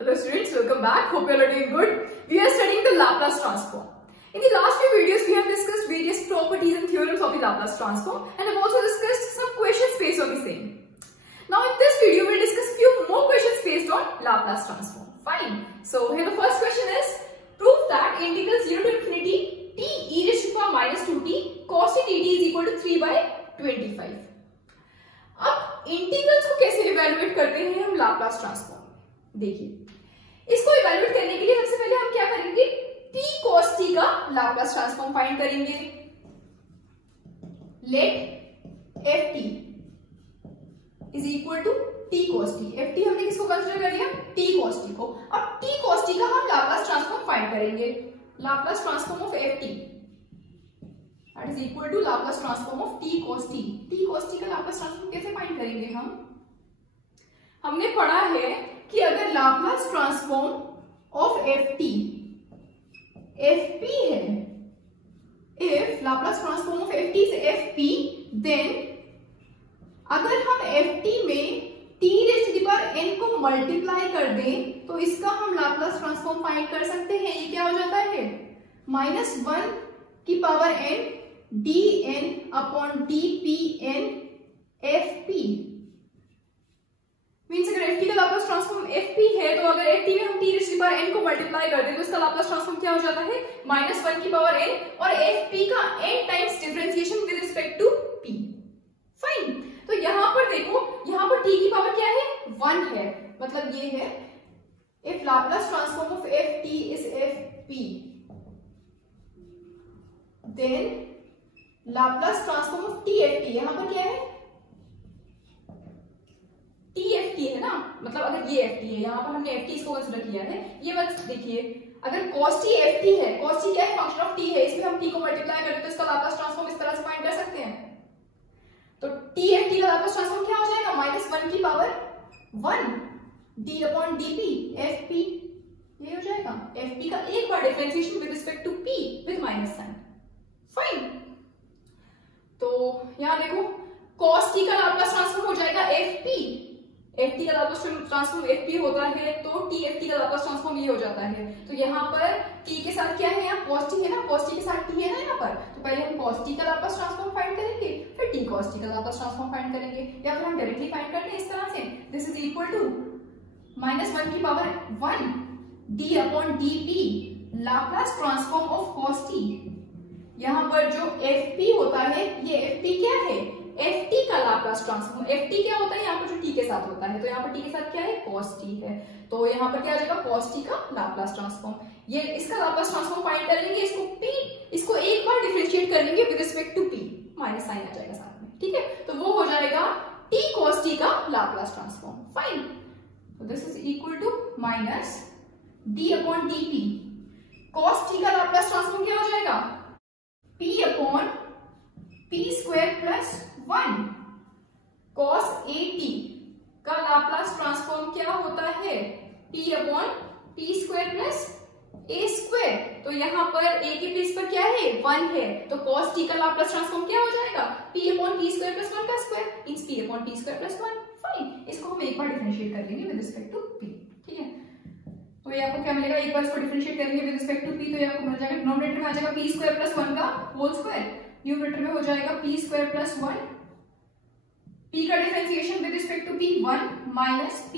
Hello students, welcome back. Hope you all are doing good. We are studying the Laplace transform. In the last few videos, we have discussed various properties and theorems of the Laplace transform and have also discussed some questions based on the same. Now in this video, we'll discuss few more questions based on Laplace transform. Fine. So here the first question is, prove that integral 0 to infinity t e raised to the power minus 2t cos t dt is equal to 3 by 25. अब integrals को कैसे evaluate करते हैं हम Laplace transform? देखिए, इसको evaluate करने के लिए सबसे पहले हम क्या करेंगे, t cos t का लाप्लास ट्रांसफॉर्म फाइंड करेंगे. Let ft is equal to t cos t. ft हमने किसको कंसीडर कर लिया? t cos t को. अब t cos t का हम लाप्लास ट्रांसफॉर्म फाइंड करेंगे. Laplace transform of ft that is equal to Laplace transform of t cos t. t cos t का लाप्लास ट्रांसफॉर्म कैसे फाइंड करेंगे हम? हमने पढ़ा है कि अगर Laplace transform of ft fp है, if Laplace transform of ft is fp, then अगर हम ft में t raised to the power n को मल्टीप्लाई कर दें तो इसका हम लाप्लास ट्रांसफॉर्म फाइंड कर सकते हैं. ये क्या हो जाता है? -1 की power n dn upon dpn fp. Means अगर ft का लाप्लास ट्रांसफॉर्म fp है तो अगर ft में हम t raised to the power n को मल्टीप्लाई कर दें तो इसका लाप्लास ट्रांसफॉर्म क्या हो जाता है? -1 की पावर n और fp का n times differentiation with respect to p. Fine. तो यहां पर देखो, यहां पर t की पावर क्या है? 1 है. मतलब ये है if Laplace transform of ft is fp, then Laplace transform of tft यहां पर क्या है? tft है ना, मतलब अगर ये ft है, यहां पर हमने ft इसको कंसीडर किया है. ये मत देखिए, अगर cos t ft है, cos t क्या है? फंक्शन ऑफ t है, इसमें हम t को मल्टीप्लाई करते तो इसका लाप्लास ट्रांसफॉर्म इस तरह से फाइंड कर सकते हैं. तो tft का लाप्लास ट्रांसफॉर्म क्या हो जाएगा? -1 की power 1 d upon dp fp. ये हो जाएगा fp का एक बार differentiation with respect to p विद माइनस साइन. फाइन. तो यहां देखो, cos t का लाप्लास ट्रांसफॉर्म हो जाएगा fp. ft का लाप्लास ट्रांसफॉर्म fp होता है तो tft का लाप्लास ट्रांसफॉर्म ये हो जाता है. तो यहाँ पर t के साथ क्या है? यहाँ cos t है ना, cos t के साथ t है ना यहाँ पर. तो पहले हम cos t का लाप्लास ट्रांसफॉर्म फाइंड करेंगे, फिर t cos t का लाप्लास ट्रांसफॉर्म फाइंड करेंगे, या फिर हम डायरेक्टली फाइंड करते हैं इस तरह से. दिस इज इक्वल टू -1 की power 1 d upon dp Laplace transform of cos t. यहाँ पर जो fp होता है, ये fp क्या है? ft का लाप्लास ट्रांसफॉर्म. ft क्या होता है? यहाँ पर जो t के साथ होता है, तो यहाँ पर t के साथ क्या है? cos t है. तो यहाँ पर क्या आ जाएगा? cos t का लाप्लास ट्रांसफॉर्म. ये इसका लाप्लास ट्रांसफॉर्म फाइंड कर लेंगे, इसको एक बार डिफरेंशिएट कर लेंगे with respect to p, minus sign आ जाएगा साथ में. ठीक है, तो वो हो जाएगा t cos t का लाप्लास ट्रांसफॉर्म. फाइन. तो this is equal to minus d upon dp. cos t का लाप्लास ट्रांसफॉर्म क्या हो जाएगा? p अपॉन p square plus 1. cos at का लाप्लास ट्रांसफॉर्म क्या होता है? p अपॉन p square plus a square. तो यहाँ पर a की प्लेस पर क्या है? 1 है. तो cos t का लाप्लास ट्रांसफॉर्म क्या हो जाएगा? p अपॉन p स्क्वायर प्लस 1 का स्क्वायर मींस p अपॉन p स्क्वायर प्लस 1. फाइन. इसको हम एक बार डिफरेंशिएट कर लेंगे विद रिस्पेक्ट टू p. ठीक है, तो ये आपको क्या मिलेगा? एक बार इसको डिफरेंशिएट करेंगे विद रिस्पेक्ट टू p तो ये आपको मिल जाएगा, डिनोमिनेटर में आ जाएगा p स्क्वायर प्लस 1 का होल स्क्वायर, न्यूमरेटर में हो जाएगा p स्क्वायर प्लस 1. p का differentiation with respect to p 1 minus p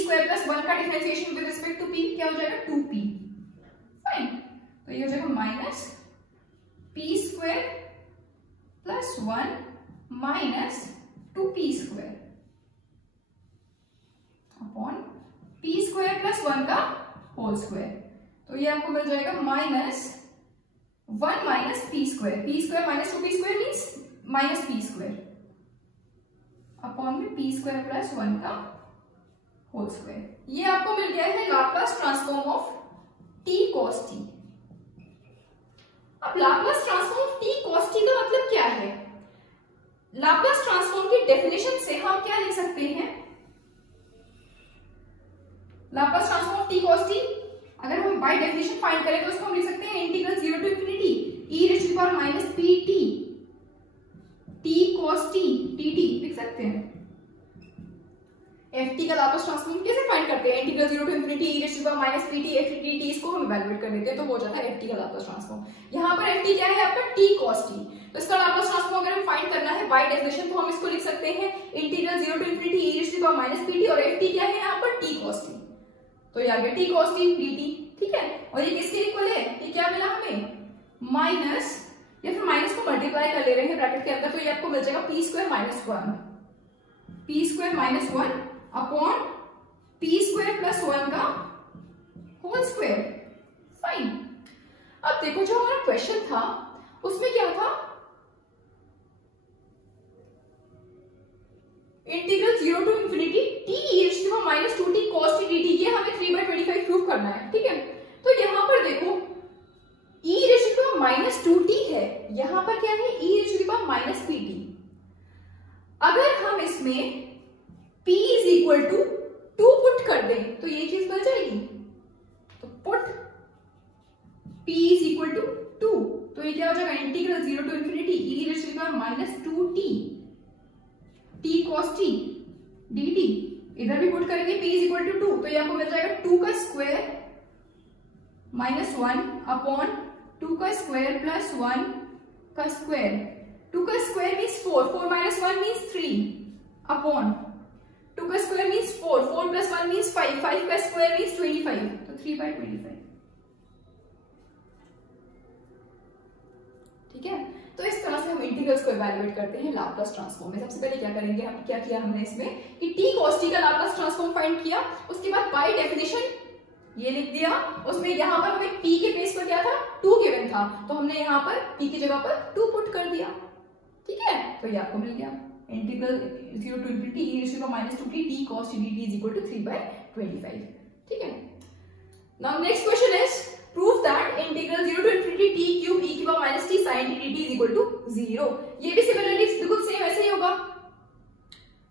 square plus 1 का differentiation with respect to p क्या हो जाएगा? 2p. फाइन. तो ये हो जाएगा minus p square plus 1 minus 2p square upon p square plus 1 का होल स्क्वायर. तो ये आपको मिल जाएगा -1 minus p square minus 2p square means minus p square upon में p स्क्वायर प्लस 1 का होल स्क्वायर. ये आपको मिल गया है Laplace transform of t cos t. अब Laplace transform of t cos t का मतलब क्या है? लाप्लास ट्रांसफॉर्म की डेफिनेशन से हम क्या लिख सकते हैं? Laplace transform of t cos t अगर हम बाय डेफिनेशन फाइंड करें तो इसको हम लिख सकते हैं integral 0 to infinity e raised to the power minus pt t cos t dt लिख सकते हैं. ft का लाप्लास ट्रांसफॉर्म कैसे फाइंड करते हैं? Integral 0 to infinity infinity e raised to the power minus pt ft dt, इसको हम evaluate कर लेते हैं तो वो हो जाता है ft का लाप्लास ट्रांसफॉर्म। यहाँ पर ft क्या है आपका t cos t, तो इसका लाप्लास ट्रांसफॉर्म अगर हम फाइंड करना है बाय डेफिनेशन तो हम इसको लिख सकते हैं integral 0 to infinity e raised to the power minus pt, और ft क्या है यहाँ पर t cos t, तो ये आ गया t cos t dt, ठीक है। और ये किसके इक्वल है, ये क्या मिला हमें माइनस, या फिर माइनस को मल्टीप्लाई कर ले रहे हैं ब्रैकेट के अंदर, तो ये आपको मिल जाएगा p square minus 1, p square minus 1 upon p square plus 1 का होल स्क्वायर। फाइन। अब देखो जो हमारा क्वेश्चन था उसमें क्या था, integral 0 to infinity t e raised to the power minus 2t cos t dt, ये हमें 3/25 प्रूव करना है, ठीक है। तो यहाँ पर देखो e raised to the power minus 2t है, यहाँ पर क्या है e raised to the power minus pt। अगर हम इसमें p is equal to 2 put कर दें तो ये चीज बन जाएगी, तो put p is equal to 2, तो ये क्या हो जाएगा integral 0 to infinity e raised to the power minus 2t t cos t dt, इधर भी पुट करेंगे p इज इक्वल टू 2, तो ये आपको मिल जाएगा 2 का स्क्वायर माइनस 1 अपॉन 2 का स्क्वायर प्लस 1 का स्क्वायर, 2 का square means 4, 4 minus 1 means 3 upon 2 का स्क्वायर मीन्स 4, 4 प्लस 1 मीन्स 5, 5 का स्क्वायर मीन्स 25, तो 3/25, ठीक है। तो इस तरह से हम इंटीग्रल्स को इवैल्यूएट करते हैं लाप्लास ट्रांसफॉर्म में। सबसे पहले क्या करेंगे, हम क्या किया हमने इसमें कि t cos t का लाप्लास ट्रांसफॉर्म फाइंड किया, उसके बाद बाय डेफिनेशन ये लिख दिया, उसमें यहाँ पर हमें p के बेस पर क्या था 2 गिवन था, तो हमने यहाँ पर p की जगह पर 2 पुट कर दिया, ठीक है। तो ये आपको मिल गया integral 0 to infinity e raised to the power minus 2t t cos t dt is equal to 3/25, ठीक है। Now next question is prove that integral 0 to infinity t cube e की power minus t sin t dt is equal to 0। ये भी similarly बिल्कुल same ऐसे ही होगा,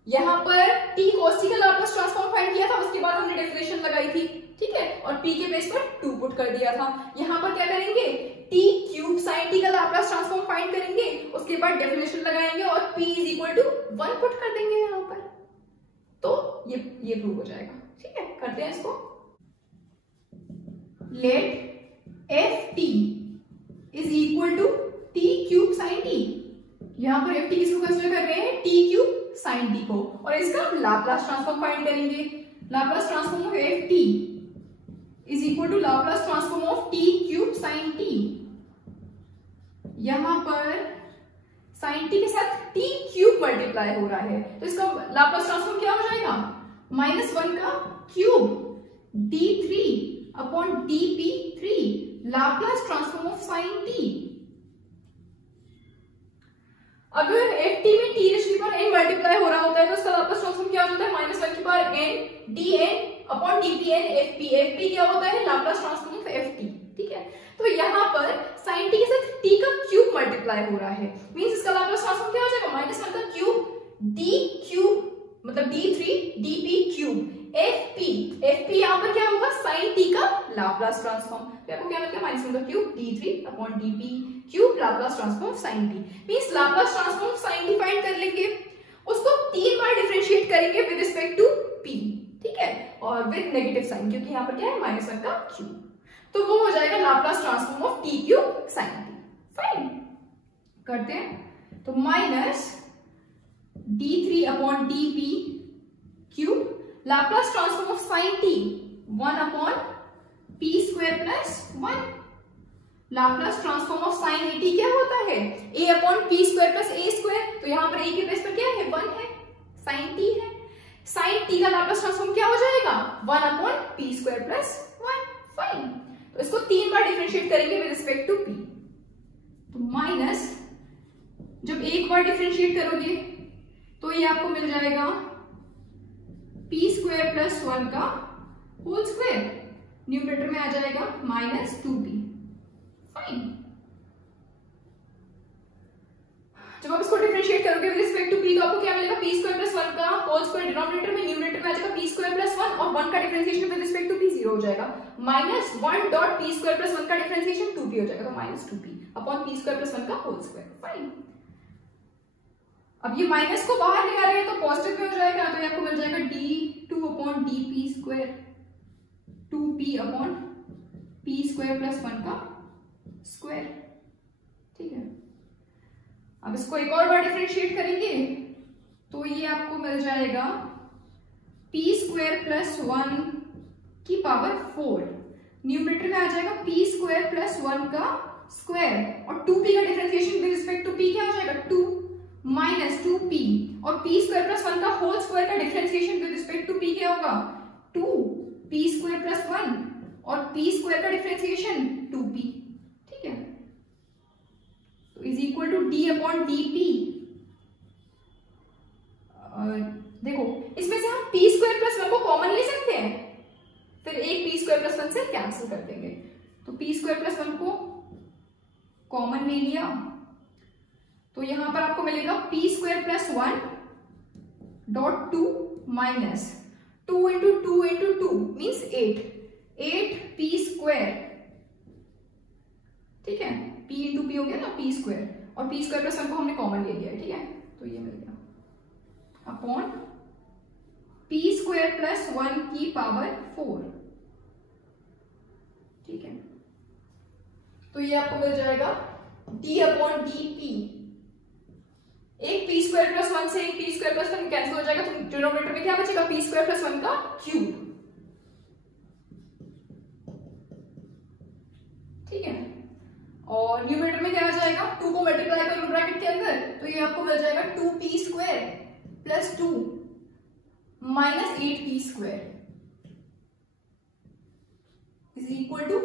यहाँ पर t cos t का लाप्लास ट्रांसफॉर्म फाइंड किया था, उसके बाद हमने डेफिनेशन लगाई थी, ठीक है, और p के बेस पर 2 पुट कर दिया था। यहाँ पर क्या करेंगे t क्यूब sin t का लाप्लास ट्रांसफॉर्म फाइंड करेंगे, उसके बाद डेफिनेशन लगाएंगे और p is equal to 1 put कर देंगे यहाँ पर, तो ये प्रूव हो जाएगा, ठीक है। करते हैं इसको, let ft is equal to t cube sin t, यहाँ पर ft किसको कंसीडर कर रहे हैं t क्यूब sin t को, और इसका लाप्लास ट्रांसफॉर्म फाइंड करेंगे। Laplace transform of ft is equal to Laplace transform of t cube sin t, यहाँ पर sin t के साथ t क्यूब मल्टीप्लाई हो रहा है, तो इसका लाप्लास ट्रांसफॉर्म क्या हो जाएगा -1 का cube d3 upon dp3 Laplace transform of sin t। अगर ft में t rays to the power n multiply हो रहा होता है तो उसका लाप्लास ट्रांसफॉर्म क्या हो जाता है -1 की power n dn upon dpn fp, fp क्या होता है लाप्लास ट्रांसफॉर्म ऑफ ft, ठीक है। तो यहाँ पर sin t के साथ t का क्यूब मल्टीप्लाई हो रहा है, मींस इसका लाप्लास ट्रांसफॉर्म क्या हो जाएगा -1 का क्यूब d क्यूब मतलब d3 dp क्यूब fp यहाँ पर क्या होगा sin t का लाप्लास ट्रांसफॉर्म, तो आपको क्या मिल गया -1 का cube d3 upon dp cube Laplace transform sin t, means Laplace transform sin t find कर लेंगे, उसको 3 बार डिफरेंशिएट करेंगे विद रिस्पेक्ट टू p, ठीक है, और विद नेगेटिव साइन, क्योंकि यहाँ पर क्या है -1 का क्यूब, तो वो हो जाएगा Laplace transform of t cube sin t। Fine, करते हैं, तो minus d3 upon dp cube Laplace transform of sin t 1 upon p square plus 1, Laplace transform of sin at क्या होता है a upon p square plus a square, तो यहाँ पर a के बेस पर क्या है 1 है, sin t है, sin t का लाप्लास ट्रांसफॉर्म क्या हो जाएगा 1 upon p square plus 1। Fine, तो इसको 3 बार डिफरेंशिएट करेंगे विद रिस्पेक्ट टू p, तो माइनस जब एक बार डिफरेंशिएट करोगे तो ये आपको मिल जाएगा p स्क्वायर प्लस 1 का होल स्क्वायर, न्यूमरेटर में आ जाएगा -2p। फाइन, जब आप इसको डिफरेंशिएट करोगे विद रिस्पेक्ट टू p तो आपको क्या मिलेगा p स्क्वायर प्लस 1 का होल स्क्वायर डिनोमिनेटर में, न्यूमरेटर में आ जाएगा p स्क्वायर प्लस 1 और 1 का differentiation with respect to p 0 हो जाएगा, -1 डॉट p स्क्वायर प्लस 1 का डिफरेंशिएशन 2p हो जाएगा, तो -2p upon p square plus 1 का होल स्क्वायर। फाइन, अब ये माइनस को बाहर निकाल रहे हैं तो पॉजिटिव में हो जाएगा, तो ये आपको मिल जाएगा d2 upon dp square 2p upon p square plus 1 का स्क्वायर। ठीक है, अब इसको एक और बार डिफरेंशिएट करेंगे तो ये आपको मिल जाएगा p स्क्वायर प्लस 1 की पावर 4, न्यूमरेटर में आ जाएगा p स्क्वायर प्लस 1 का स्क्वायर, और 2p का differentiation with respect to p क्या हो जाएगा 2 माइनस 2p, और p स्क्वायर प्लस 1 का होल स्क्वायर का differentiation with respect to p क्या होगा 2p स्क्वायर प्लस 1, और p स्क्वायर का डिफरेंशिएशन 2p। ठीक है, तो is equal to d upon dp। देखो इसमें से हम p स्क्वायर प्लस 1 को कॉमन ले सकते हैं, फिर एक p स्क्वायर प्लस 1 से कैंसिल कर देंगे, तो p स्क्वायर प्लस 1 को कॉमन ले लिया तो यहां पर आपको मिलेगा p square plus 1 dot 2 minus 2 into 2 into 2 means 8p square. ठीक है, p इंटू p हो गया ना p स्क्वायर, और p स्क्वायर प्लस 1 को हमने कॉमन ले लिया है। ठीक है, तो ये मिल गया अपॉन p स्क्वायर प्लस 1 की पावर 4। ठीक है, तो ये आपको मिल जाएगा d अपॉन dp। एक p स्क्वायर प्लस 1 से एक p स्क्वायर प्लस 1 कैंसिल हो जाएगा, तो डिनोमिनेटर में क्या बचेगा p स्क्वायर प्लस 1 का क्यूब। ठीक है, और न्यूमरेटर में क्या आ जाएगा 2 को मल्टीप्लाई करो ब्रैकेट के अंदर, तो ये आपको मिल जाएगा 2p square plus 2 minus 8p square is equal to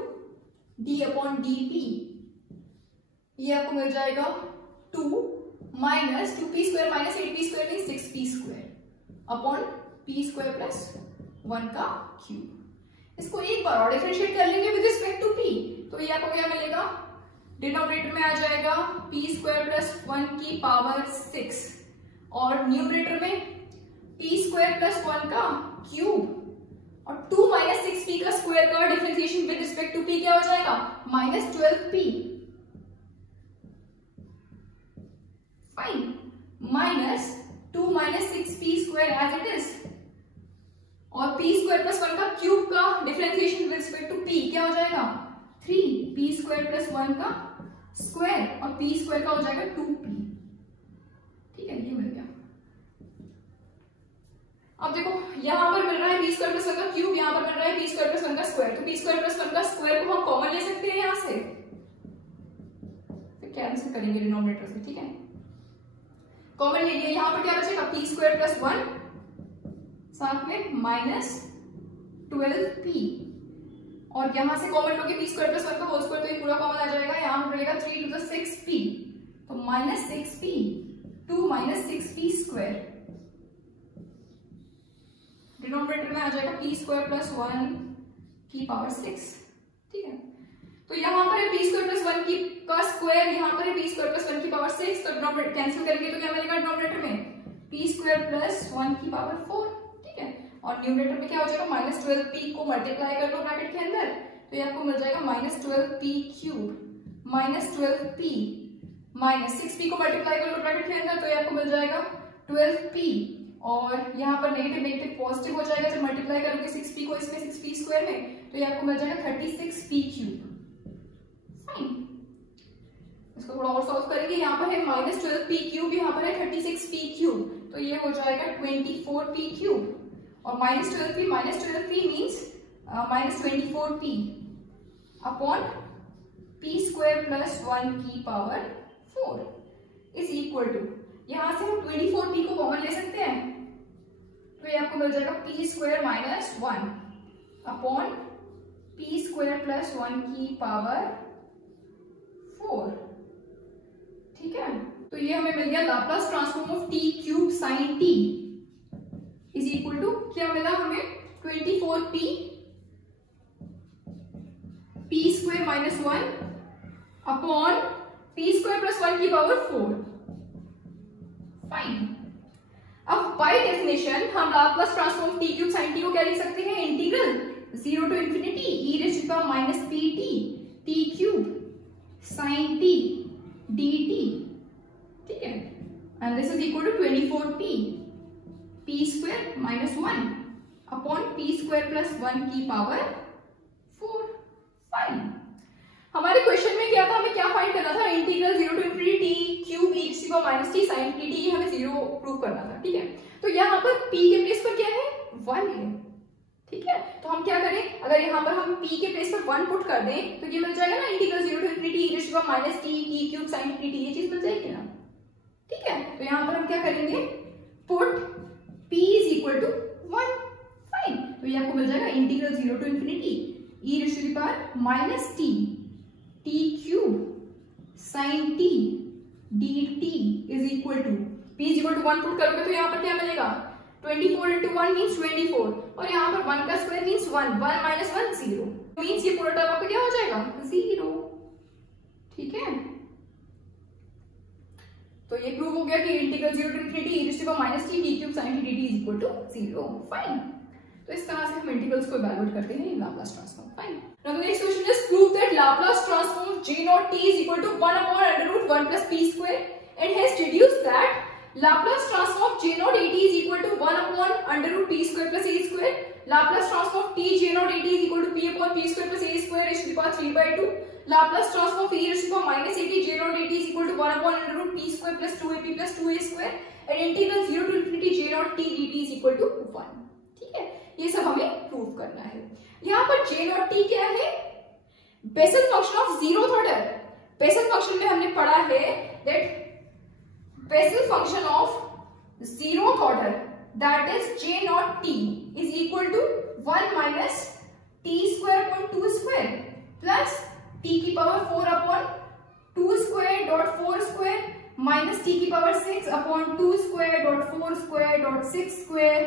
d upon dp। ये आपको मिल जाएगा 2 minus 2p square minus 8p square mean 6p square upon p square plus 1 का क्यूब। इसको एक बार और डिफरेंशिएट कर लेंगे विद रिस्पेक्ट टू p, तो ये आपको क्या मिलेगा, डिनोमिनेटर में आ जाएगा p स्क्वायर प्लस 1 की पावर 6, और न्यूमरेटर में p स्क्वायर प्लस 1 का क्यूब, और 2 माइनस 6p का स्क्वायर का differentiation with respect to p क्या हो जाएगा minus 12p। Fine, minus 2 minus 6p square as it is, और p स्क्वायर प्लस 1 का क्यूब का differentiation with respect to p क्या हो जाएगा 3p स्क्वायर प्लस 1 का स्क्वायर, और p स्क्वायर का हो जाएगा 2p। ठीक है, ये मिल गया। अब देखो यहां पर मिल रहा है p स्क्वायर प्लस 1 का क्यूब, यहां पर मिल रहा है p स्क्वायर प्लस 1 का स्क्वायर, तो p स्क्वायर प्लस 1 का स्क्वायर को हम कॉमन ले सकते हैं यहां से, फिर कैंसिल करेंगे डिनोमिनेटर से। ठीक है, कॉमन ले लिया, यहां पर क्या बचेगा p स्क्वायर प्लस 1 साथ में माइनस 12p, और यहां से कॉमन लोगे p स्क्वायर प्लस 1 का होल स्क्वायर, तो ये पूरा कॉमन आ जाएगा, यहां पर रहेगा 3 टू द 6p, तो minus 6p 2 minus 6p square, denominator में आ जाएगा p स्क्वायर प्लस 1 की पावर 6। ठीक है, तो यहां पर है p स्क्वायर प्लस 1 की का स्क्वायर, यहां पर है p स्क्वायर प्लस 1 की पावर 6, तो डिनोमिनेटर कैंसिल करेंगे तो क्या मिलेगा डिनोमिनेटर में p स्क्वायर प्लस 1 की पावर 4। ठीक है, और न्यूमरेटर में क्या हो जाएगा माइनस 12p को मल्टीप्लाई कर लो ब्रैकेट के अंदर, तो ये आपको मिल जाएगा minus 12p cube minus 12p minus 6p को मल्टीप्लाई कर लो ब्रैकेट के अंदर, तो ये आपको मिल जाएगा 12p, और यहाँ पर नेगेटिव नेगेटिव पॉजिटिव हो जाएगा जब मल्टीप्लाई करोगे 6p को इसमें 6p स्क्वायर में, तो ये आपको मिल जाएगा 36p क्यूब। फाइन, इसको थोड़ा और सॉल्व करेंगे, यहाँ पर है माइनस 12p क्यूब, यहाँ पर है 36p क्यूब, तो ये हो जाएगा 24p क्यूब, और minus 12p means minus 24p upon p square plus 1 की पावर 4 इज इक्वल टू, यहां से हम 24p को कॉमन ले सकते हैं, तो ये आपको मिल जाएगा p square minus 1 upon p square plus 1 की पावर 4। ठीक है, तो ये हमें मिल गया Laplace transform of t cube sine t is equal to, क्या मिला हमें 24p p square minus 1 upon p square plus 1 की पावर 4। फाइन, अब बाय डेफिनेशन हम Laplace transform t cube sin t को क्या लिख सकते हैं, integral 0 to infinity e raised to the power minus pt t cube sin t dt। ठीक है, and this is equal to 24p p square minus 1 upon p square plus 1 की power fine. हमारे question में क्या था, हमें क्या find करना था, integral 0 to infinity t cube e की power minus t sine t t, हमें 0 प्रूव करना था। ठीक है, तो यहाँ पर p के प्लेस पर क्या है, 1 है। ठीक है, तो हम क्या करें, अगर यहाँ पर हम p के प्लेस पर 1 पुट कर दें तो ये मिल जाएगा ना, इंटीग्रल 0 टू इंफिनिटी e की power minus t cube sine t T, ये चीज मिल जाएगी ना। ठीक है, तो यहाँ पर हम क्या करेंगे, put p is equal to 1। Fine, तो ये आपको मिल जाएगा इंटीग्रल 0 टू इंफिनिटी e की power minus t cube sine t d t is equal to p is equal to 1 put करोगे तो यहाँ पर क्या मिलेगा, 24 into 1 मीन्स 24, और यहाँ पर 1 का स्क्वायर मीन्स 1, 1 माइनस 1 0, मीन्स ये पूरा टर्म आपका क्या हो जाएगा, 0। ठीक है, तो ये प्रूव हो गया कि integral 0 to infinity e to the power minus t d cube sine t d t is equal to 0। Fine, तो इस तरह से हम इंटीग्रल्स को इवैल्यूएट करते हैं इन Laplace transform. Fine, now the next question is prove that Laplace transform of j naught t is equal to 1 upon under root 1 plus p square, and hence deduce that Laplace transform of j naught at is equal to 1 upon under root p square plus a square. Laplace transform of t j naught at is equal to p upon p square plus a square raised to the power 3/2. Laplace transform of e raised to the power minus at j naught at is equal to 1 upon under root p square plus 2ap plus 2a square, and integral 0 to infinity j naught t dt is equal to 1. ठीक है, ये सब हमें prove करना है। यहाँ पर j naught t क्या है, Bessel function of zeroth order. Bessel function में हमने पढ़ा है that Bessel function of zeroth order, that is j naught t is equal to 1 minus t square upon 2 square plus t की power 4 upon 2 square dot 4 square minus t की power 6 upon 2 square dot 4 square dot 6 square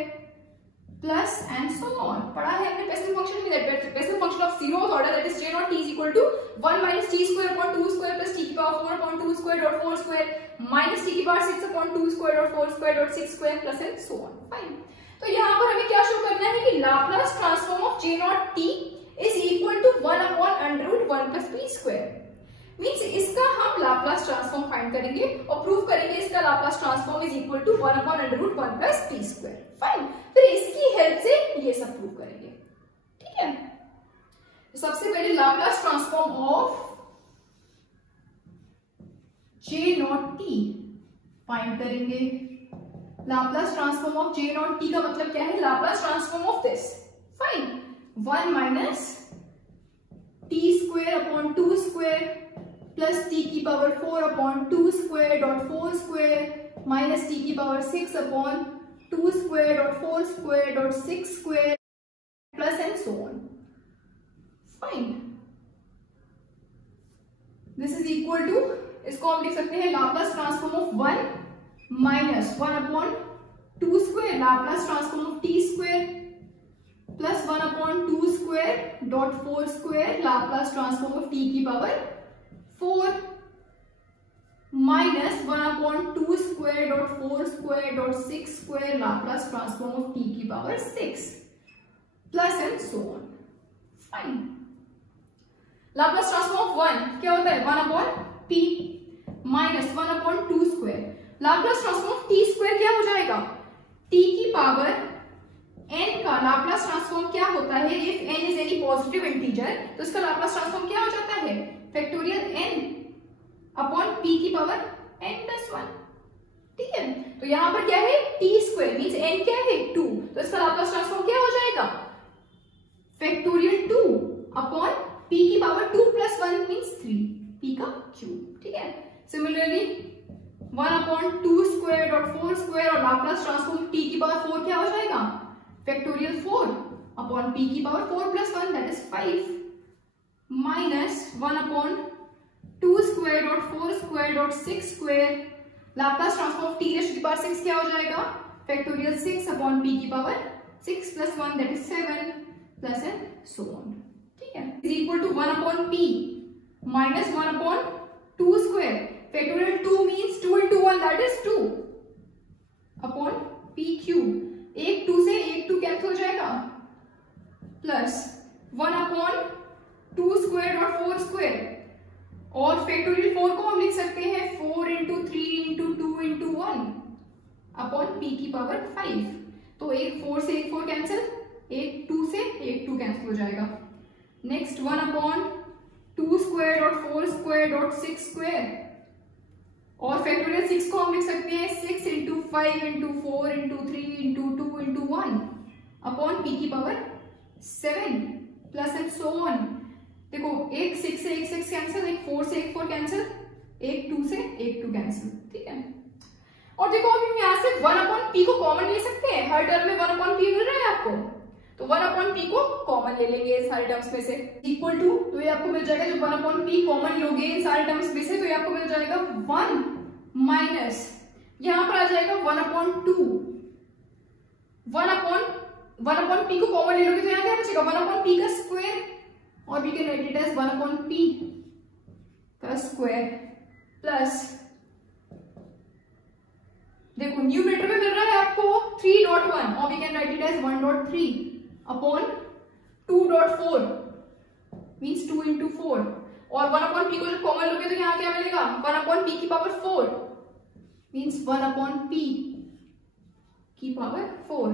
plus and so on। पढ़ा है हमने Bessel function में, that Bessel function of zeroth order, that is j naught t is equal to 1 minus t square upon 2 square plus t की power 4 upon 2 square dot 4 square minus t की power 6 upon 2 square dot 4 square dot 6 square plus and so on। Fine, तो यहाँ पर हमें क्या show करना है कि Laplace transform of j naught t is equal to 1 upon under root 1 plus p square। Means इसका हम लाप्लास ट्रांसफॉर्म फाइंड करेंगे और प्रूव करेंगे इसका Laplace transform is equal to 1 upon under root 1 plus p square. Fine, फिर इसकी help से ये सब प्रूव करेंगे। ठीक है, तो सबसे पहले Laplace transform of J naught T find करेंगे। Laplace transform of J naught T का मतलब क्या है, Laplace transform of this. Fine, 1 minus T square upon 2 square plus T की power 4 upon 2 square dot 4 square minus T की power 6 upon 2 square dot 4 square dot 6 square plus and so on. Fine, this is equal to, इसको हम लिख सकते हैं Laplace transform of 1 minus 1 upon 2 square Laplace transform of T square plus 1 upon 2 square dot 4 square Laplace transform of T की power 4 minus 1 upon 2 square dot 4 square dot 6 square Laplace transform of T की power 6 plus and so on. Fine, Laplace transform of 1 क्या होता है, 1 upon p minus 1 upon 2 square. Laplace transform of t square क्या हो जाएगा, t की power n का Laplace transform क्या होता है, if n is any positive integer तो इसका लाप्लास ट्रांसफॉर्म क्या हो जाता है, फैक्टोरियल n अपॉन p की पावर n प्लस 1। ठीक है, तो यहां पर क्या है, t स्क्वायर मींस n क्या है 2, तो इसका लाप्लास ट्रांसफॉर्म क्या हो जाएगा, फैक्टोरियल 2 अपॉन p की पावर 2 प्लस 1 मींस 3 p का क्यूब। ठीक है, similarly 1 upon 2 square dot 4 square और लाप्लास ट्रांसफॉर्म t की पावर 4 क्या हो जाएगा, फैक्टोरियल 4 अपॉन p की power 4 plus 1 that is 5 minus 1 upon 2 square dot 4 square dot 6 square Laplace transform of t rays to the power 6 क्या हो जाएगा, factorial 6 upon p की power 6 plus 1 that is 7 plus and so on. ठीक है, is equal to 1 upon p minus 1 upon 2 square, factorial 2 means 2 into 1 that is 2 upon p cube, एक 2 से एक 2 cancel हो जाएगा plus 1 upon 2 square dot 4 square और factorial 4 को हम लिख सकते हैं 4 into 3 into 2 into 1 upon p की पावर 5। तो एक 4 से एक 4 कैंसिल, एक 2 से एक 2 कैंसिल हो जाएगा next 1 upon 2 square dot 4 square dot 6 square, और फैक्टोरियल 6 को हम लिख सकते हैं 6 into 5 into 4 into 3 into 2 into 1 upon P की power 7 plus and so on. देखो एक 6 से एक 6 कैंसिल, एक 4 से एक 4 कैंसिल, एक 2 से एक 2 कैंसिल, ठीक है। और देखो अभी हम यहाँ से 1 अपॉन पी को कॉमन ले सकते हैं, हर टर्म में 1 अपॉन पी मिल रहा है आपको, तो 1 अपॉन पी को कॉमन ले लेंगे इन सारे टर्म्स में से, इक्वल टू, तो ये आपको मिल जाएगा, जो 1 अपॉन पी कॉमन लोगे इन सारे टर्म्स में से, तो ये आपको मिल जाएगा 1 माइनस, यहाँ पर आ जाएगा 1 अपॉन 2, 1 अपॉन पी को कॉमन ले लोगे तो यहाँ क्या बचेगा 1 अपॉन पी का स्क्वायर, और we can write it as 1 upon p का स्क्वायर प्लस, देखो न्यूमरेटर में मिल रहा है आपको 3.1 और we can write it as 1.3 upon 2.4 means 2 into 4, और 1 अपॉन पी को जब कॉमन लोगे तो यहाँ क्या मिलेगा 1 अपॉन पी की पावर 4 मींस 1 अपॉन पी की पावर 4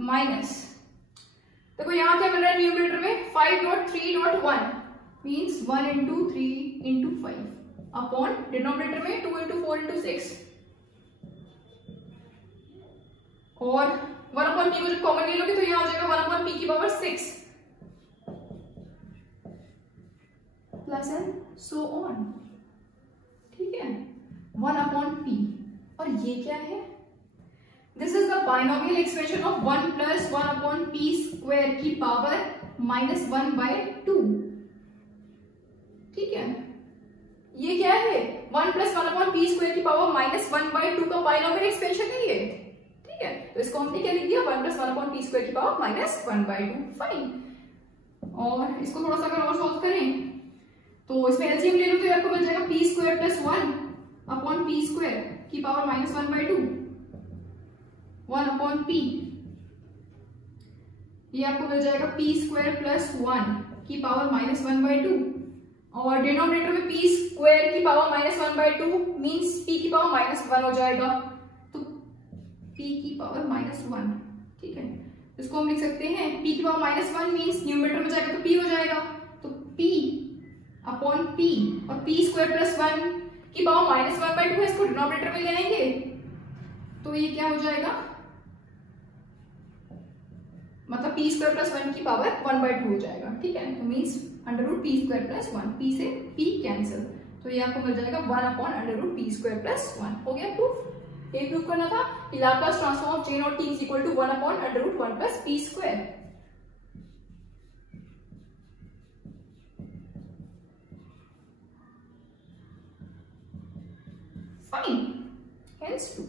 माइनस, देखो यहाँ क्या मिल रहा है न्यूमरेटर में 5.3.1 means 1 into 3 into 5 upon denominator में 2 इंटू 4 इंटू 6, और 1 अपॉन पी को जब कॉमन ले लोगे तो यहाँ हो जाएगा 1 अपॉन पी की power 6 plus and so on, ठीक है, 1 अपॉन पी, और ये क्या है, this is the binomial expression of 1 plus 1 upon P square की पावर -1/2, ठीक है, ये क्या है 1 प्लस 1 अपॉन पी स्क्वायर की पावर -1/2 का बाइनोमियल एक्सप्रेशन है ये, ठीक है, तो इसको हमने क्या लिख दिया 1 प्लस 1 अपॉन पी स्क्वायर की पावर -1/2, फाइन, और इसको थोड़ा सा अगर और सॉल्व करें तो इसमें एलसीएम ले लो तो आपको मिल जाएगा P square plus 1 upon P square की पावर -1/2, 1 अपॉन पी, ये आपको मिल जाएगा पी स्क्वायर प्लस 1 की पावर -1/2, और डिनोमिनेटर में पी स्क्वायर की पावर -1/2 मींस पी की पावर -1 हो जाएगा, तो पी की पावर -1, ठीक है, इसको हम लिख सकते हैं पी की पावर -1 मींस न्यूमरेटर में जाएगा तो पी हो जाएगा, तो पी अपॉन पी, और पी स्क्वायर प्लस 1 की पावर -1/2 है, इसको डिनोमिनेटर में ले आएंगे तो ये क्या हो जाएगा, मतलब पी स्क्वायर प्लस 1 की पावर 1/2 हो जाएगा, ठीक है, तो means under root p square plus 1, p से पी कैंसिल, तो ये आपको मिल जाएगा 1 upon under root p square plus 1, हो गया प्रूफ। ये प्रूफ करना था कि Laplace transform of J naught t is equal to 1 upon under root 1 plus p square. Fine, hence proof,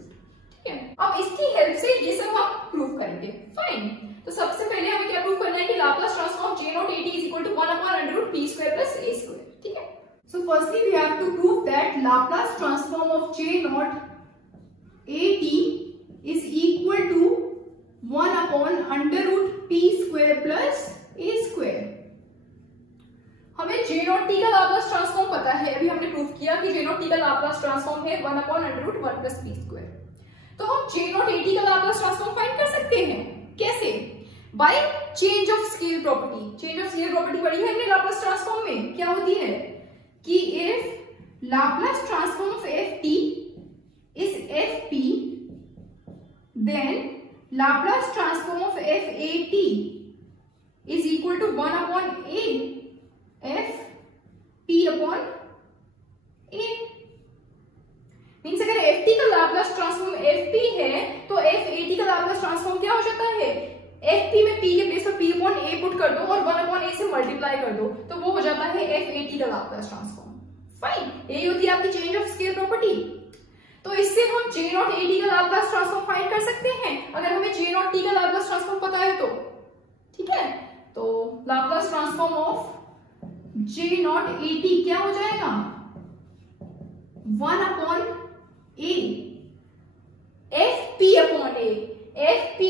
ठीक है, अब इसकी हेल्प से ये सब हम प्रूफ करेंगे, फाइन। तो सबसे पहले हमें क्या प्रूफ करना है कि Laplace transform J naught at is equal to 1 upon under root p square plus a square, ठीक है। So firstly we have to prove that Laplace transform of J naught at is equal to 1 upon under root p square plus a square. हमें J naught T का Laplace transform पता है, अभी हमने proof किया कि जे नॉट टी का Laplace transform है 1 upon under root 1 plus p square. तो हम जे नॉट एटी का लाप्लास ट्रांसफॉर्म फाइंड कर सकते हैं, कैसे? By change of scale property. Change of scale property पढ़ी है हमने लाप्लास ट्रांसफॉर्म में, क्या होती है कि if Laplace transform of f t is f p then Laplace transform of f a t is equal to 1 upon a f p upon a. Means अगर f t का लाप्लास ट्रांसफॉर्म एफ पी है तो f a t का Laplace transform क्या हो जाता है, f p में पी के प्लेस पर पी अपॉन ए पुट कर दो और 1 अपॉन ए से मल्टीप्लाई कर दो तो वो हो जाता है एफ ए टी का लाप्लास ट्रांसफॉर्म। फाइन, यही होती है आपकी चेंज ऑफ स्केल प्रॉपर्टी। तो इससे हम जे नॉट ए टी का लाप्लास ट्रांसफॉर्म फाइंड कर सकते हैं अगर हमें जे नॉट टी का लाप्लास ट्रांसफॉर्म पता है तो, ठीक है। तो Laplace transform of J naught a T क्या हो जाएगा, 1 upon a f p upon a. F P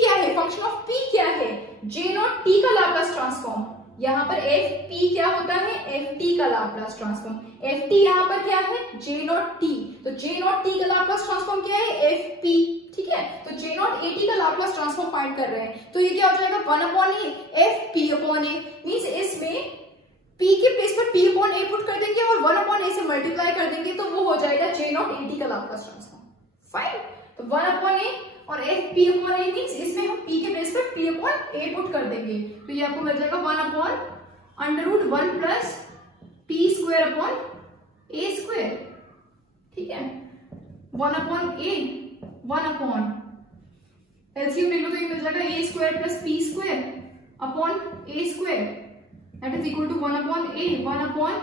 क्या है, फंक्शन ऑफ पी क्या है, जे नॉट टी का लाप्लास ट्रांसफॉर्म। यहां पर एफ पी क्या होता है, एफ टी का लाप्लास ट्रांसफॉर्म। एफ टी यहां पर क्या है, जे नॉट टी, तो जे नॉट टी का लाप्लास ट्रांसफॉर्म क्या है, एफ पी, ठीक है। तो जे नॉट ए टी का लाप्लास ट्रांसफॉर्म फाइंड कर रहे हैं तो ये क्या हो जाएगा 1 upon a f p upon a, means इसमें p के प्लेस पर p अपॉन ए पुट कर देंगे और 1 अपॉन ए से मल्टीप्लाई कर देंगे तो वो हो जाएगा j नॉट at का लाप्लास ट्रांसफॉर्म। फाइन, तो 1 अपॉन ए और f p upon a, means इसमें हम p के प्लेस पर p अपॉन ए पुट कर देंगे तो ये आपको मिल जाएगा 1 upon under root 1 plus p square upon a square. ठीक है, 1 अपॉन ए, 1 अपॉन एलसीएम ले लो तो ये मिल जाएगा a square plus p square upon a square that is equal to 1 upon a, 1 upon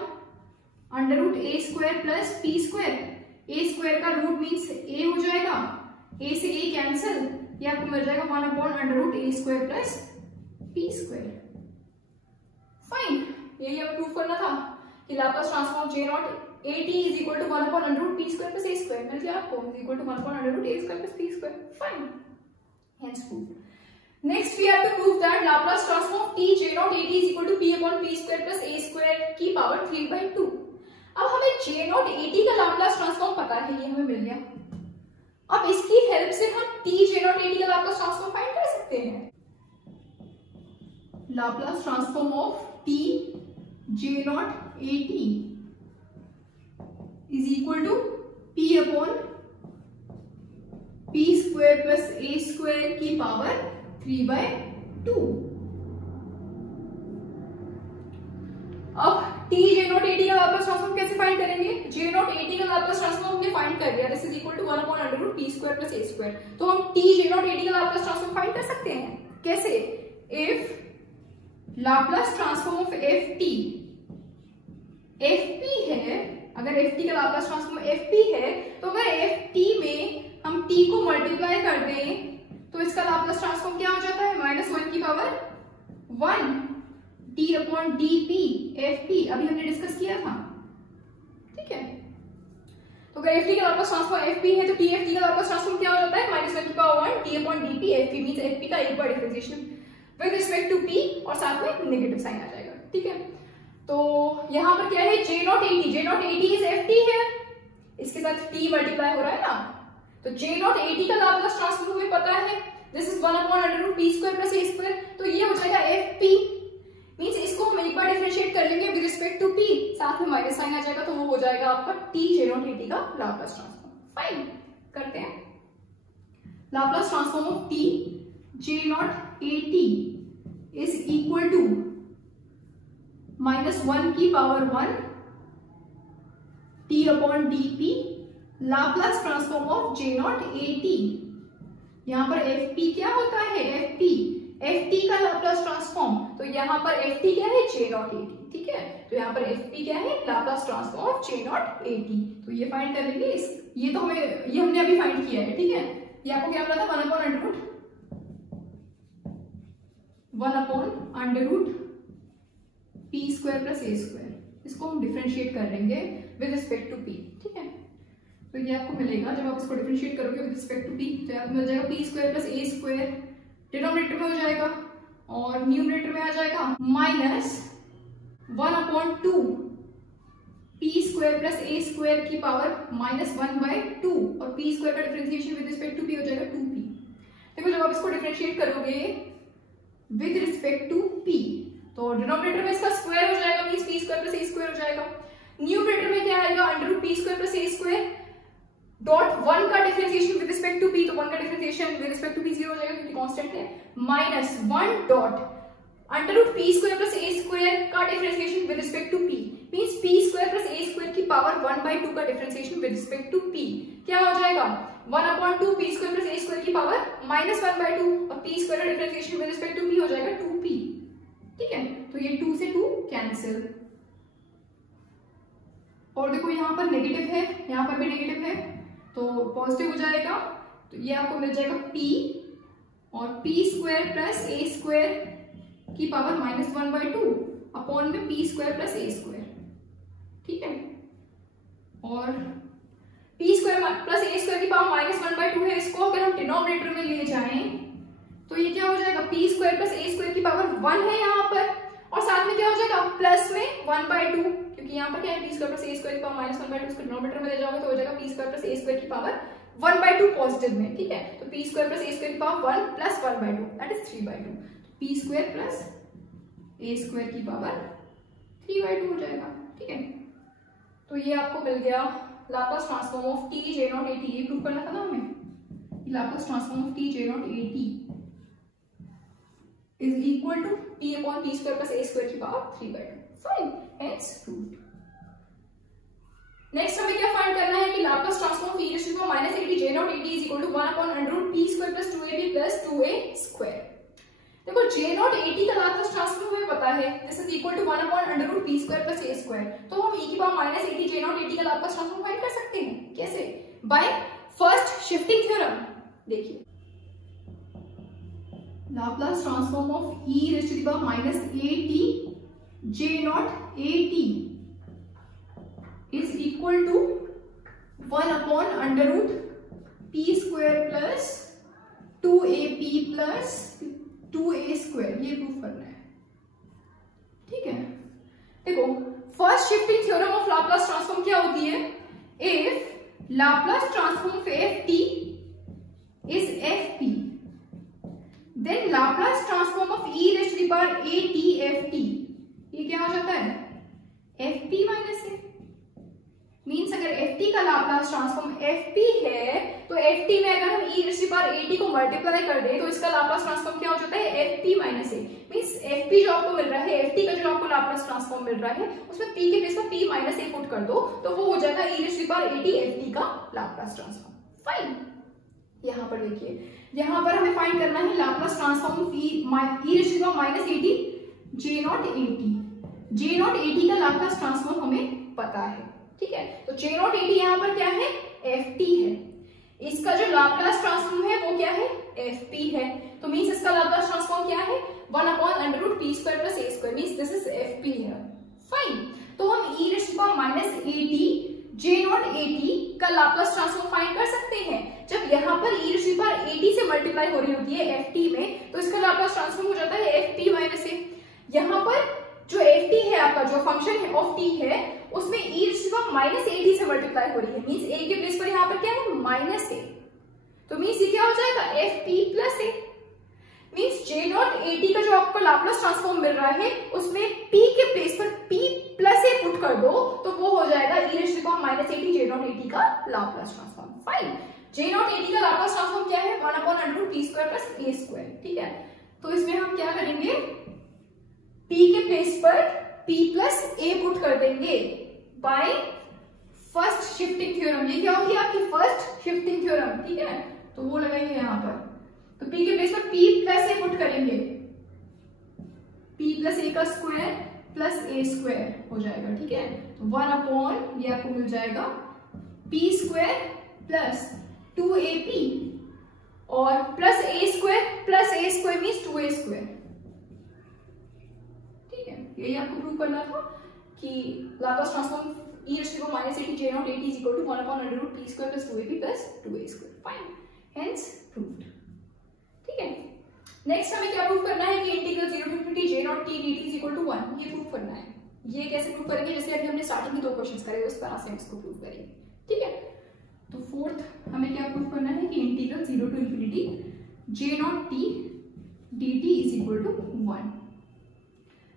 under root a square plus p square. a square का root means a हो जाएगा, a से a cancel, ये आपको मिल जाएगा 1 upon under root a square plus p square. Fine, यही अब प्रूव करना था कि Laplace transform j naught at is equal to 1 upon under root p square plus a square मिल गया आपको, is equal to 1 upon under root a square plus p square. Fine, hence proved. Next we have to prove that Laplace transform of t j naught at is equal to p upon p square plus a square की power 3/2। अब हमें j naught at का Laplace transform पता है, ये हमें मिल गया। अब इसकी हेल्प से हम t j naught at का लाप्लास ट्रांसफॉर्म फाइंड कर सकते हैं। Laplace transform of t j naught at is equal to p upon p square plus a square की पावर 3/2। अब t j naught at का लाप्लास ट्रांसफॉर्म कैसे find करेंगे? j naught at का Laplace transform हमने फाइंड कर लिया, this is equal to 1 upon under root p square plus a square. तो हम t j naught at का लाप्लास ट्रांसफॉर्म फाइंड कर सकते हैं कैसे? If Laplace transform of ft fp है, अगर ft का लाप्लास ट्रांसफॉर्म fp है तो अगर ft में हम t को मल्टीप्लाई कर दें तो इसका लाप्लास ट्रांसफॉर्म क्या हो जाता है? -1 की power 1 d upon dp fp, अभी हमने डिस्कस किया था। ठीक है, तो अगर ft का लाप्लास ट्रांसफॉर्म fp है तो tft का लाप्लास ट्रांसफॉर्म क्या हो जाता है? -1 की power 1 d upon dp fp, means fp का एक बार differentiation with respect to p और साथ में नेगेटिव साइन आ जाएगा। ठीक है, तो यहाँ पर क्या है? j naught at is ft है, इसके साथ t मल्टीप्लाई हो रहा है ना, तो j naught at का लाप्लास ट्रांसफॉर्म हमें पता है, this is 1 upon under root p square plus a square, तो ये हो जाएगा fp, मींस इसको हम एक बार डिफरेंशिएट कर लेंगे विद रिस्पेक्ट टू p, साथ में माइनस साइन आ जाएगा तो वो हो जाएगा आपका t j naught at का लाप्लास ट्रांसफॉर्म। फाइन, करते हैं। Laplace transform of t j naught at is equal to -1 की power 1 t upon dp Laplace transform of j naught at। यहाँ पर fp क्या होता है? ft का लाप्लास ट्रांसफॉर्म, तो यहाँ पर ft क्या है? j naught at। ठीक है, तो यहाँ पर fp क्या है? Laplace transform of j naught at, तो ये फाइंड कर लेंगे। ये तो ये हमने अभी फाइंड किया है। ठीक है, ये आपको क्या मिला था? 1 upon under root p square plus a square, इसको हम डिफरेंशिएट कर लेंगे विद रिस्पेक्ट टू p। ठीक है, तो ये आपको मिलेगा जब आप इसको डिफरेंशिएट करोगे विद रिस्पेक्ट टू p, तो आपको मिल जाएगा p square plus a square, denominator में हो जाएगा और न्यूमरेटर में आ जाएगा -1 upon 2 p square plus a square की पावर -1/2 और p स्क्वायर का differentiation with respect to p हो जाएगा 2p। देखो जब आप इसको डिफरेंशिएट करोगे विद रिस्पेक्ट टू p तो डिनोमिनेटर में इसका स्क्वायर हो जाएगा, means p square plus a square हो जाएगा। न्यूमरेटर में क्या आएगा? Under root p square plus a square dot 1 का differentiation with respect to p, तो 1 का differentiation with respect to p 0 हो जाएगा क्योंकि कांस्टेंट है, -1 dot under root p square plus a square का differentiation with respect to p, means p square plus a square की power 1/2 का differentiation with respect to p क्या हो जाएगा? 1 upon 2 p square plus a square की power -1/2 और p square का differentiation with respect to p हो जाएगा 2p। ठीक है, तो ये 2 से 2 कैंसिल, और देखो यहाँ पर नेगेटिव है, यहाँ पर भी नेगेटिव है तो पॉजिटिव हो जाएगा, तो ये आपको मिल जाएगा p और p square plus a square की पावर -1/2 अपॉन में p square plus a square. ठीक है, और p square plus a square की पावर -1/2 है, इसको अगर हम डिनोमिनेटर में ले जाएं तो ये क्या हो जाएगा? p square plus a square की पावर 1 है यहाँ पर, और साथ में क्या हो जाएगा? प्लस में 1/2, क्योंकि यहाँ पर क्या है? p square plus a square की पावर -1/2, इसको डिनोमिनेटर में ले जाओगे तो हो जाएगा p square plus a square की पावर 1/2 पॉजिटिव में। ठीक है, तो p square plus a square की power 1 plus 1/2 that is 3/2, p square plus a square की पावर 3/2 हो जाएगा। ठीक है, तो ये आपको मिल गया Laplace transform of t j naught a t. ये प्रूव करना था ना हमें, Laplace transform of t j naught a t is equal to t upon t square plus a square की power 3/2। Fine, hence proved. Next हमें क्या find करना है कि Laplace transform of e raised to power -at j naught at is equal to 1 upon under root t square plus 2ab plus 2a square। देखो j naught at का Laplace transform हमें पता है, this is equal to 1 upon under root t square plus a square। तो हम e की power -at j naught at का Laplace transform find कर सकते हैं। कैसे? By first shifting theorem. देखिए Laplace transform of e raised to the power -at j naught at is equal to 1 upon under root p square plus 2ab plus 2a square। ये proof करना है। ठीक है, देखो first shifting theorem of Laplace transform क्या होती है? If Laplace transform of ft is fp then Laplace transform of e raised to the power at ft, ये क्या हो जाता है? fp minus a। मीन्स अगर ft का लाप्लास ट्रांसफॉर्म fp है तो ft में अगर हम e raised to the power at को मल्टीप्लाई कर दें तो इसका लाप्लास ट्रांसफॉर्म क्या हो जाता है? fp minus a। Means fp जो आपको मिल रहा है, ft का जो आपको लाप्लास ट्रांसफॉर्म मिल रहा है, उसमें p के प्लेस पर p माइनस a पुट कर दो तो वो हो जाएगा e raised to the power at ft का लाप्लास ट्रांसफॉर्म। फाइन, यहाँ पर देखिए, यहाँ पर हमें फाइंड करना है Laplace transform of e raised to the power -at j naught at। j naught at का लाप्लास ट्रांसफॉर्म हमें पता है। ठीक है, तो j naught at यहाँ पर क्या है? ft है। इसका जो लाप्लास ट्रांसफॉर्म है वो क्या है? fp है। तो मींस इसका लाप्लास ट्रांसफॉर्म क्या है? 1 upon under root p square plus a square। Means this is fp है। फाइन, तो हम e raised to the power -at j naught at का लाप्लास ट्रांसफॉर्म फाइंड कर सकते हैं। जब यहाँ पर e raised to the power at से मल्टीप्लाई हो रही होती है ft में, तो इसका लाप्लास ट्रांसफॉर्म हो जाता है fp माइनस a। यहाँ पर जो ft है आपका, जो फंक्शन है ऑफ t है, उसमें e raised to the power -at से मल्टीप्लाई हो रही है। मींस a के प्लेस पर यहाँ पर क्या है? Minus a। तो मींस ये क्या हो जाएगा? fp plus a। Means j naught at का जो आपको लाप्लास ट्रांसफॉर्म मिल रहा है, उसमें p के प्लेस पर p प्लस a पुट कर दो तो वो हो जाएगा e raised to the power -at j naught at का Laplace transform. Fine, j naught at का लाप्लास ट्रांसफॉर्म क्या है? 1 upon under root p square plus a square। ठीक है, तो इसमें हम क्या करेंगे? p के प्लेस पर p प्लस a पुट कर देंगे बाय फर्स्ट शिफ्टिंग थ्योरम। ये क्या होगी? आपकी फर्स्ट शिफ्टिंग थ्योरम। ठीक है, तो वो लगाएंगे यहाँ पर, तो p के प्लेस पर p प्लस a पुट करेंगे, p प्लस a का स्क्वायर प्लस a स्क्वायर हो जाएगा। ठीक है, तो 1 अपॉन ये आपको मिल जाएगा p स्क्वायर प्लस 2ap और plus a square means 2a square. ठीक है, यही आपको प्रूव करना था कि Laplace transform e raised to the power -at j naught at is equal to 1 upon under root p square plus 2ab plus 2a square। Fine, hence proved. ठीक है, next हमें क्या प्रूव करना है कि integral 0 to infinity j naught t dt is equal to 1। ये prove करना है। ये कैसे प्रूव करेंगे? जैसे अभी हमने स्टार्टिंग में 2 क्वेश्चंस करे उस तरह से हम इसको प्रूव करेंगे। ठीक है, तो फोर्थ हमें क्या प्रूव करना है कि integral 0 to infinity j naught t dt is equal to 1।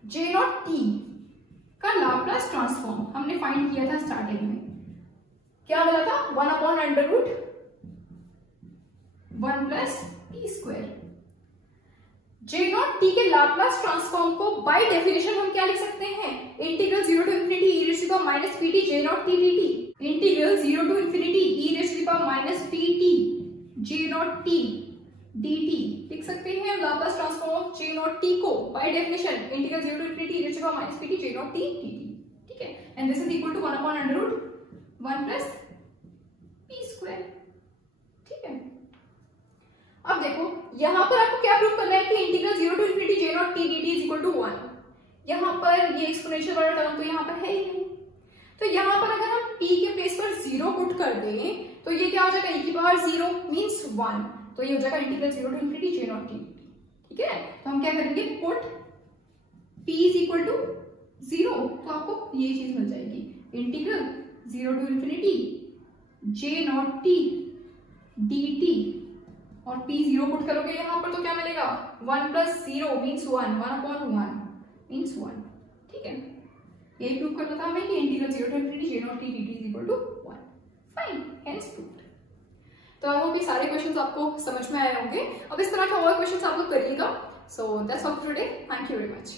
j naught t का लाप्लास ट्रांसफॉर्म हमने फाइंड किया था स्टार्टिंग में। क्या मिला था? 1 upon under root 1 plus p square. j naught t के लाप्लास ट्रांसफॉर्म को बाय डेफिनेशन हम क्या लिख सकते हैं? Integral 0 to infinity e raised to the power -pt j naught t dt। Integral 0 to infinity e raised to the power -pt j naught t dt लिख सकते हैं Laplace transform of j naught t को by definition integral 0 to infinity e raised to the power -pt j naught t dt। ठीक है, and this is equal to 1 upon under root 1 plus p square. ठीक है, अब देखो यहाँ पर आपको क्या प्रूव करना है कि integral 0 to infinity j naught t dt is equal to 1। यहाँ पर ये एक्सपोनेंशियल वाला टर्म तो यहाँ पर है ही नहीं, तो यहाँ पर अगर हम p के प्लेस पर 0 पुट कर दें तो ये क्या हो जाएगा? e की पावर 0 मींस 1, तो ये हो जाएगा integral 0 to infinity j naught t। ठीक है, तो हम क्या करेंगे? Put p is equal to 0, तो आपको ये चीज मिल जाएगी, integral 0 to infinity j naught t dt और p 0 पुट करोगे यहाँ पर तो क्या मिलेगा? 1 प्लस 0 मीन्स 1, 1 अपॉन 1 मीन्स 1। ठीक है, यही प्रूव करना था हमें कि integral 0 to infinity j naught t dt is equal to 1। Fine, hence proved. तो आई होप ये सारे क्वेश्चंस आपको समझ में आए होंगे। अब इस तरह के और क्वेश्चंस आप लोग करिएगा। So that's all for today, thank you very much.